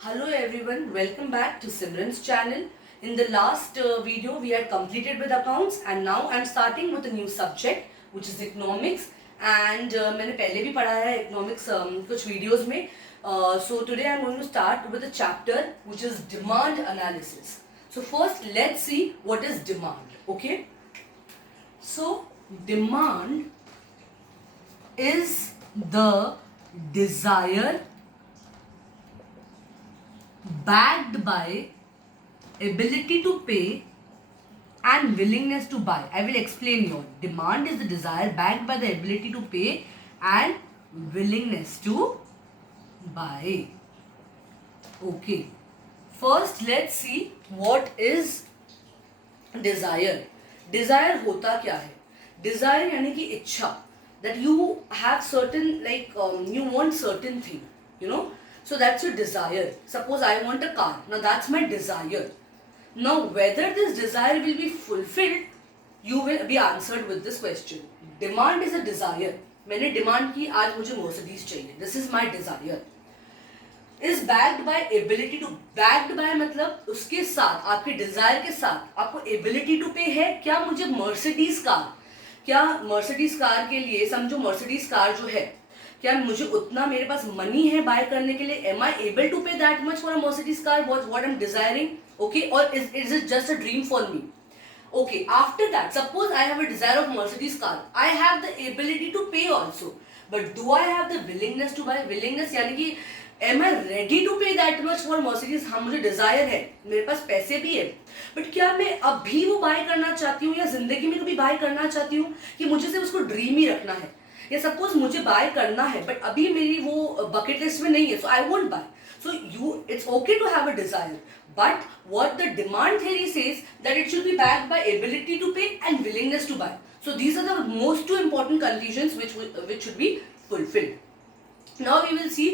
Hello everyone, welcome back to Simran's channel. In the last video we had completed with accounts and now I'm starting with a new subject which is economics and मैंने पहले भी पढ़ा है economics कुछ videos में. So today I'm going to start with a chapter which is demand analysis. So first let's see what is demand. Okay. So demand is the desire backed by ability to pay and willingness to buy. I will explain here. Demand is the desire backed by the ability to pay and willingness to buy. Okay. First, let's see what is desire. Desire होता क्या है? Desire यानी कि इच्छा. That you have certain you want certain thing. You know. So that's your desire. Suppose I want a car. Now that's my desire. Now whether this desire will be fulfilled, you will be answered with this question. Demand is a desire. मैंने demand की आज मुझे Mercedes चाहिए. This is my desire. Is backed by ability to backed by मतलब उसके साथ आपके desire के साथ आपको ability to pay है. क्या मुझे Mercedes कार क्या Mercedes कार के लिए समझो Mercedes कार जो है क्या मुझे उतना मेरे पास मनी है बाय करने के लिए am I able to pay that much for a Mercedes car what I'm desiring okay or is it just a dream for me okay after that suppose I have a desire of Mercedes car I have the ability to pay also but do I have the willingness to buy willingness यानी कि am I ready to pay that much for Mercedes हाँ मुझे desire है मेरे पास पैसे भी है but क्या मैं अभी वो बाय करना चाहती हूँ या जिंदगी में कभी बाय करना चाहती हूँ कि मुझे सिर्फ उसको ड्रीम ही रखना है या सपोज मुझे बाय करना है बट अभी मेरी वो बकेट लिस्ट में नहीं है so I won't buy so you it's okay to have a desire but what the demand theory says that it should be backed by ability to pay and willingness to buy so these are the most two important conditions which should be fulfilled now we will see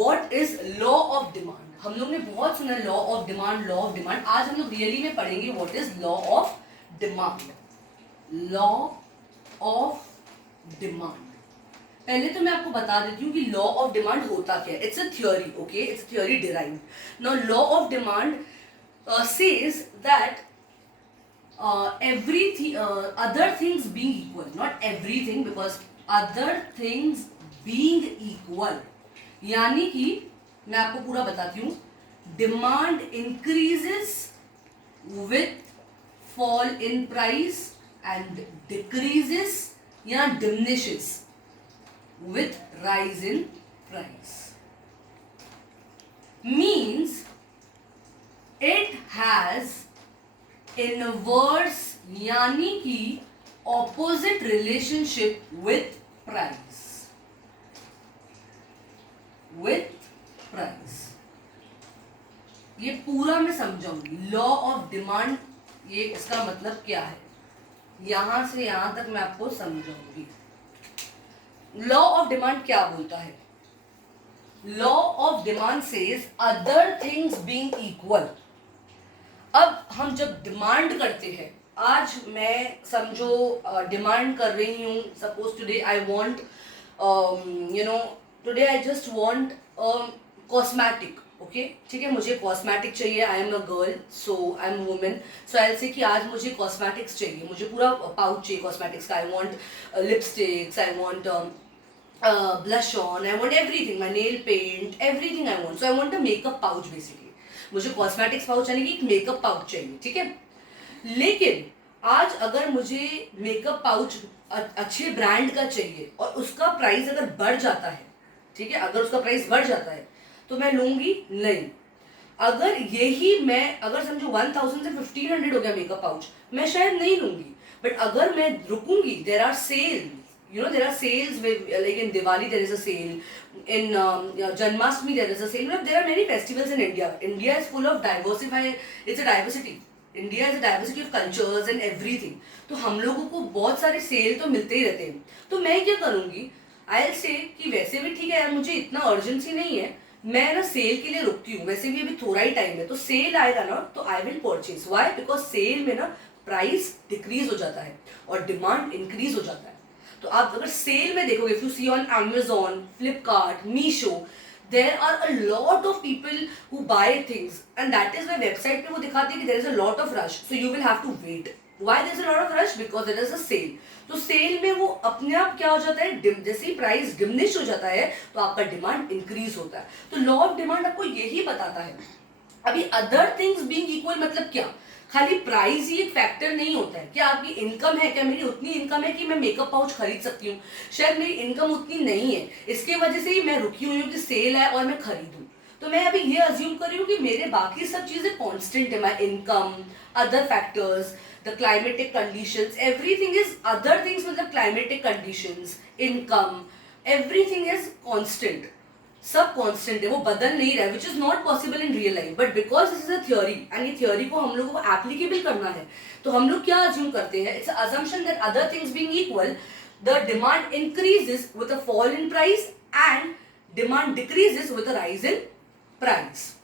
what is law of demand हम लोग ने बहुत सुना law of demand आज हम लोग really में पढ़ेंगे what is law of demand law of demand पहले तो मैं आपको बता देती हूँ कि लॉ ऑफ डिमांड होता क्या है it's a theory okay it's a theory derived now law of demand says that other things being equal not everything because other things being equal यानी कि मैं आपको पूरा बताती हूँ demand increases with fall in price and decreases या diminishes with rise in price means it has inverse यानी कि opposite relationship with price ये पूरा मैं समझाऊंगी लॉ ऑफ डिमांड ये इसका मतलब क्या है यहां से यहां तक मैं आपको समझाऊंगी लॉ ऑफ डिमांड क्या बोलता है law of demand says other things being equal अब हम जब डिमांड करते हैं आज मैं समझो डिमांड कर रही हूँ suppose today I want today I just want cosmetic okay ठीक है मुझे कॉस्मेटिक चाहिए I am a girl so I am women so I say कि आज मुझे कॉस्मेटिक्स चाहिए मुझे पूरा पाउच चाहिए कॉस्मेटिक्स का I want lipsticks I want blush on I want everything my nail paint everything I want so I want a makeup pouch basically मुझे cosmetics pouch यानी कि एक मेकअप पाउच चाहिए ठीक है लेकिन आज अगर मुझे मेकअप पाउच अच्छे ब्रांड का चाहिए और उसका प्राइस अगर बढ़ जाता है ठीक है अगर उसका प्राइस बढ़ जाता है तो मैं लूंगी नहीं अगर यही मैं अगर समझो 1000 से 1500 हो गया मेकअप पाउच मैं शायद नहीं लूंगी बट अगर मैं रुकूंगी there are sale there are sales like in Diwali there is a sale in Janmashtami there is a sale there are many festivals in India is full of it's a diversity India is a diversity of cultures and everything तो हम लोगों को बहुत सारे cell तो मिलते ही रहते हैं तो मैं क्या करूंगी I'll say कि वैसे भी ठीक है यार मुझे इतना अर्जेंसी नहीं है मैं ना सेल के लिए रुकती हूँ वैसे भी अभी थोड़ा ही टाइम है तो सेल आएगा ना तो I will purchase why because sale में ना प्राइस डिक्रीज हो जाता है और डिमांड इंक्रीज हो जाता है तो आप अगर सेल में देखोगे if you see on Amazon, Flipkart, Meesho there are a lot of people who buy things, and that is why website पे वो दिखाते हैं कि there is a lot of rush, so you will have to wait. Why there is a lot of rush? Because there is a sale. तो cell में वो अपने आप क्या हो जाता है, जैसे ही प्राइस डिमिनिश हो जाता है तो आपका डिमांड इंक्रीज होता है. तो लॉ ऑफ डिमांड आपको यही बताता है. अभी अदर थिंग्स बीइंग इक्वल मतलब क्या, खाली प्राइस ही एक फैक्टर नहीं होता है. क्या आपकी इनकम है, क्या मेरी उतनी इनकम है कि मैं मेकअप पाउच खरीद सकती हूँ? शायद मेरी इनकम उतनी नहीं है, इसके वजह से ही मैं रुकी हुई हूँ कि सेल है और मैं खरीदूँ. तो मैं अभी ये अज्यूम कर रही हूँ कि मेरे बाकी सब चीजें कांस्टेंट है. My income, other factors, the climatic conditions, everything is other things, मतलब climatic conditions, income, everything is constant. सब कांस्टेंट है, वो बदल नहीं रहा है, which is not possible in real life. But because this is a theory and ये theory को हम लोगों को एप्लीकेबल करना है, तो हम लोग क्या अज्यूम करते हैं, it's assumption that other things being equal the demand increases with a fall in price and demand decreases with a rise in price.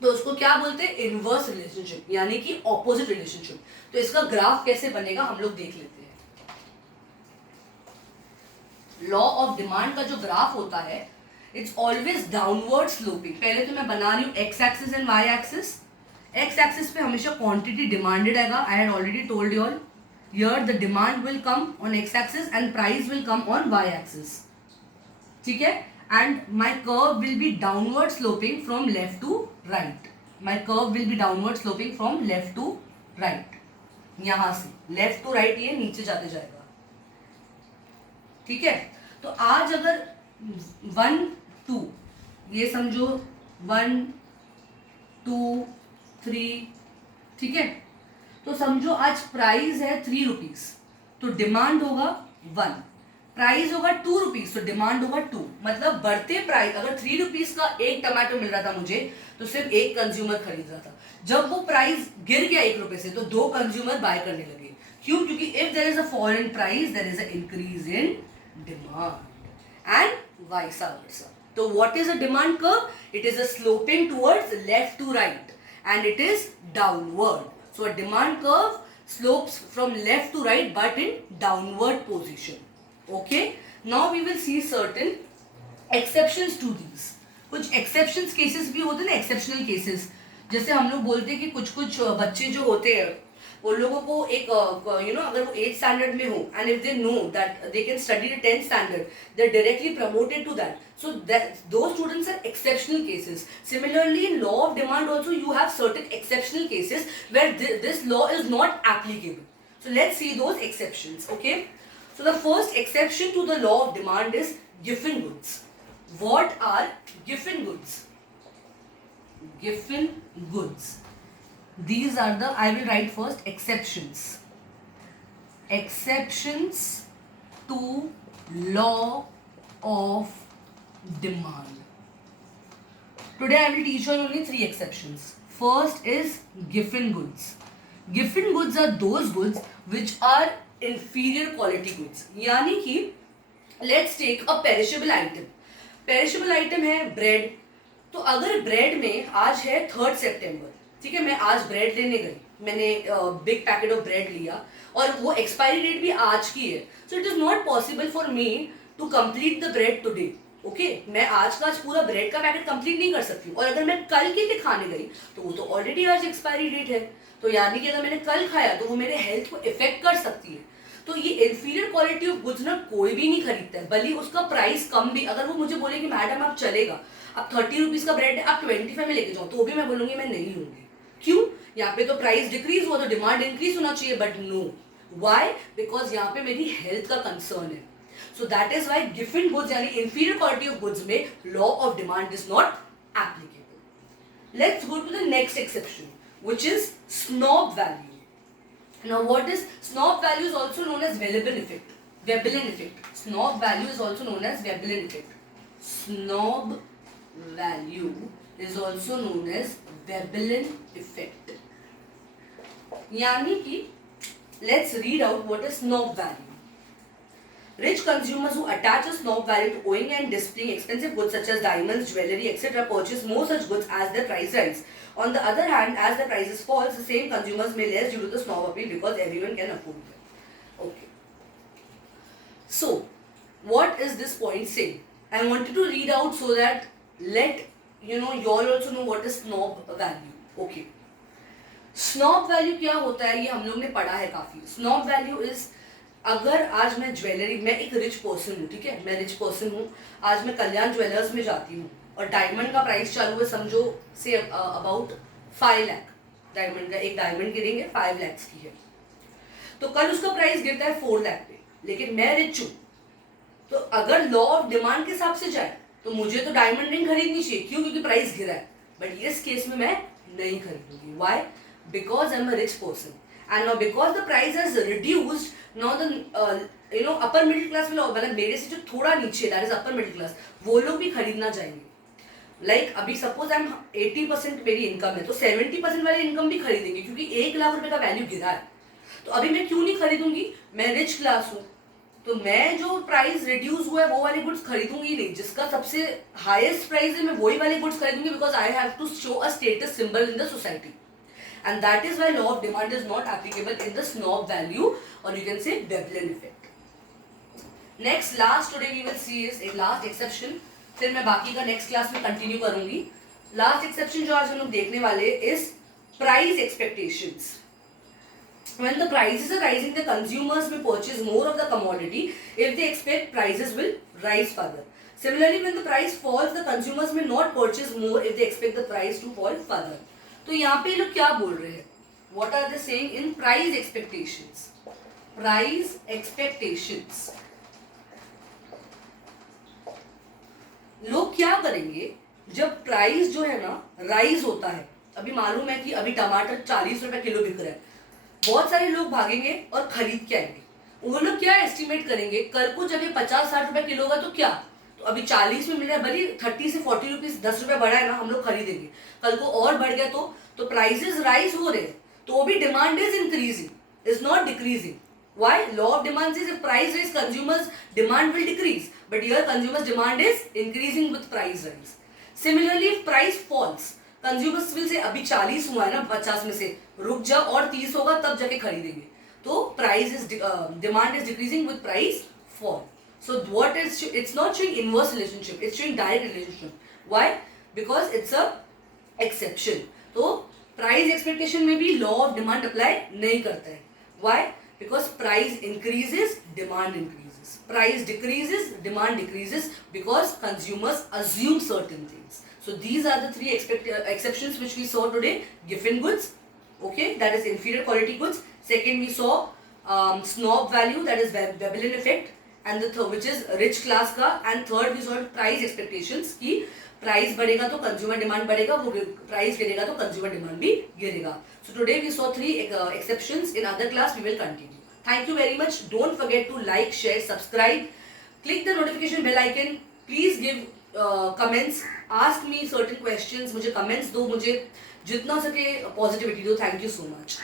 तो उसको क्या बोलते हैं, इनवर्स रिलेशनशिप, यानी कि ऑपोजिट रिलेशनशिप. तो इसका ग्राफ कैसे बनेगा हम लोग देख लेते हैं. लॉ ऑफ डिमांड का जो ग्राफ होता है, इट्स ऑलवेज डाउनवर्ड स्लोपिंग. पहले तो मैं बना रही हूँ X axis and Y axis. X axis पे हमेशा क्वांटिटी डिमांडेड आएगा. I had already told you all, here the demand will come on X axis and price will come on Y axis. ठीक है. And my curve will be downward sloping from left to right. My curve will be downward sloping from left to right. यहां से left to right ये नीचे जाते जाएगा. ठीक है. तो आज अगर 1 2 ये समझो 1 2 3, ठीक है. तो समझो आज प्राइस है 3 रुपीज, तो डिमांड होगा 1. प्राइस होगा 2 रुपीज, तो डिमांड होगा 2. मतलब बढ़ते प्राइस, अगर 3 रुपीज का एक टमाटो मिल रहा था मुझे, तो सिर्फ एक कंज्यूमर खरीद रहा था. जब वो प्राइस गिर गया 1 रुपए से, तो 2 कंज्यूमर बाय करने लगे. क्यों? क्योंकि if there is a fall in price, there is a increase in demand and vice versa. So what is a demand curve? It is a sloping towards left to right and it is downward. So a demand curve slopes from left to right but in downward position. Okay. Now we will see certain exceptions to these. कुछ exceptions cases भी होते हैं ना, exceptional cases. जैसे हम लोग बोलते हैं कि कुछ कुछ बच्चे जो होते हैं वो लोगों को एक अगर वो 8th स्टैंडर्ड में हो and if they know that they can study the 10th standard, they are directly promoted to that. So those students are exceptional cases. Similarly, in law of demand also you have certain exceptional cases where this law is not applicable. So let's see those exceptions. Okay. So the first exception to the law of demand is Giffen goods. What are Giffen goods? Giffen goods. These are the, I will write first exceptions. Exceptions to law of demand. Today I will teach you only 3 exceptions. First is Giffen goods. Giffen goods are those goods which are inferior quality goods. यानी कि let's take a perishable item. Perishable item है bread. तो अगर bread में आज है 3rd सितंबर, ठीक है, मैं आज ब्रेड लेने गई, मैंने बिग पैकेट ऑफ ब्रेड लिया और वो एक्सपायरी डेट भी आज की है. So it is not possible for me to complete the bread today. Okay, मैं आज का आज पूरा ब्रेड का पैकेट कंप्लीट नहीं कर सकती हूँ. और अगर मैं कल के लिए खाने गई तो वो तो ऑलरेडी आज एक्सपायरी डेट है. तो यानी कि अगर मैंने कल खाया तो वो मेरे हेल्थ को इफेक्ट कर सकती है. तो ये इंफीरियर क्वालिटी ऑफ गुड्स ना कोई भी नहीं खरीदता है, भले उसका प्राइस कम भी. अगर वो मुझे बोले कि मैडम आप चलेगा, आप 30 रुपीज का ब्रेड है, आप 25 में लेके जाओ, तो भी मैं बोलूंगी मैं नहीं लूंगी. क्यों? यहाँ पे तो प्राइस डिक्रीज हुआ तो डिमांड इंक्रीज होना चाहिए, बट नो. व्हाई? बिकॉज यहाँ पे मेरी हेल्थ का कंसर्न है. So that is why given goods यानी इंफीरियर क्वालिटी ऑफ गुड्स में law of demand is not applicable. Let's go to the next exception which is snob value. Now what is snob value is also known as Veblen effect. Veblen effect. Snob value is also known as Veblen effect. Snob value is also known as Veblen effect. यानी कि let's read out what is snob value. Rich consumers who attach a snob value to owning and displaying expensive goods such as diamonds, jewelry, etc. purchase more such goods as their price rise. On the other hand, as the prices falls, the same consumers may less due to the snob appeal because everyone can afford them. Okay. So, what is this point saying? I wanted to read out so that let you know you all also know what is snob value. Okay, snob value क्या होता है ये हम लोग ने पढ़ा है काफी. स्नॉब वैल्यू इज, अगर आज मैं ज्वेलरी, मैं एक रिच पर्सन हूँ, ठीक है, मैं रिच पर्सन हूँ, आज मैं कल्याण ज्वेलर्स में जाती हूँ और डायमंड का प्राइस चालू है समझो से अबाउट 5 लाख. डायमंड का एक डायमंड की रिंग है 5 लाख की है, तो कल उसका प्राइस गिरता है 4 लाख पे, लेकिन मैं रिच हूँ, तो अगर लॉ ऑफ डिमांड के हिसाब से जाए तो मुझे तो डायमंड रिंग खरीदनी चाहिए. क्यों? क्योंकि प्राइस गिरा है. बट इस केस में मैं नहीं खरीदूंगी. Why? Because I am a rich person, and now because the price has reduced, now the you know upper middle class में, मतलब मेरे से जो थोड़ा नीचे, that is upper middle class, वो लोग भी खरीदना चाहेंगे. लाइक अभी सपोज आई एम 80% मेरी इनकम है, तो 70% वाली इनकम भी खरीदेंगे, क्योंकि 1 लाख रुपए का वैल्यू गिरा है. तो अभी मैं क्यों नहीं खरीदूंगी? मैं रिच क्लास हूँ, तो मैं जो प्राइस रिड्यूस हुआ है वो वाले गुड्स खरीदूंगी नहीं. जिसका सबसे हाईएस्ट प्राइस है मैं वही वाले गुड्स खरीदूंगी, because I have to show a status symbol in the society, and that is why law of demand is not applicable in the snob value, और you can say Veblen effect. Next last today we will see is एक last exception, फिर मैं बाकी का next class में continue करूंगी. Last exception जो आज हम लोग देखने वाले is price expectations. When the prices are rising, the consumers may purchase more of the commodity if they expect prices will rise further. Similarly, when the price falls, the consumers may not purchase more if they expect the price to fall further. तो यहाँ पे लोग क्या बोल रहे हैं? What are they saying in price expectations? Price expectations. लोग क्या करेंगे जब प्राइस जो है ना राइज होता है? अभी मालूम है कि अभी टमाटर 40 रुपए किलो बिक रहा है, बहुत सारे लोग भागेंगे और खरीद के आएंगे. वो लोग क्या एस्टिमेट करेंगे, कल को जब ये 50-60 रुपए किलो होगा तो क्या, तो अभी 40 में मिल रहा है, भले 30 से 40 रुपीज 10 रुपए बढ़ा है ना, हम लोग खरीदेंगे. कल को और बढ़ गया तो प्राइसेस राइज हो रहे हैं, तो भी demand is increasing, is not decreasing. Why? Law of demand is, if price rise consumers demand will decrease, but here consumers demand is increasing with price rise. Similarly if price falls, consumers will say अभी 40 हुआ है ना 50 में से, रुक जा और 30 होगा तब जाके खरीदेंगे. तो price is, demand is decreasing with price fall. So what is, it's not showing inverse relationship, it's showing direct relationship. Why? Because it's a exception. तो प्राइस एक्सपेक्टेशन में भी लॉ ऑफ डिमांड अप्लाई नहीं करता है. Why? Because price increases, demand increases. Price decreases, demand decreases, because consumers assume certain things. So these are the three exceptions which we saw today. Giffen goods, okay, that is inferior quality goods. Second, we saw snob value, that is Veblen effect, and the third, which is rich class का. And third, we saw price expectations कि price बढ़ेगा तो consumer demand बढ़ेगा, वो price गिरेगा तो consumer demand भी गिरेगा. So today we saw three exceptions. In other class we will continue. Thank you very much. Don't forget to like, share, subscribe, click the notification bell icon. Please give comments, ask me certain questions. मुझे comments दो, मुझे जितना हो सके positivity दो. Thank you so much.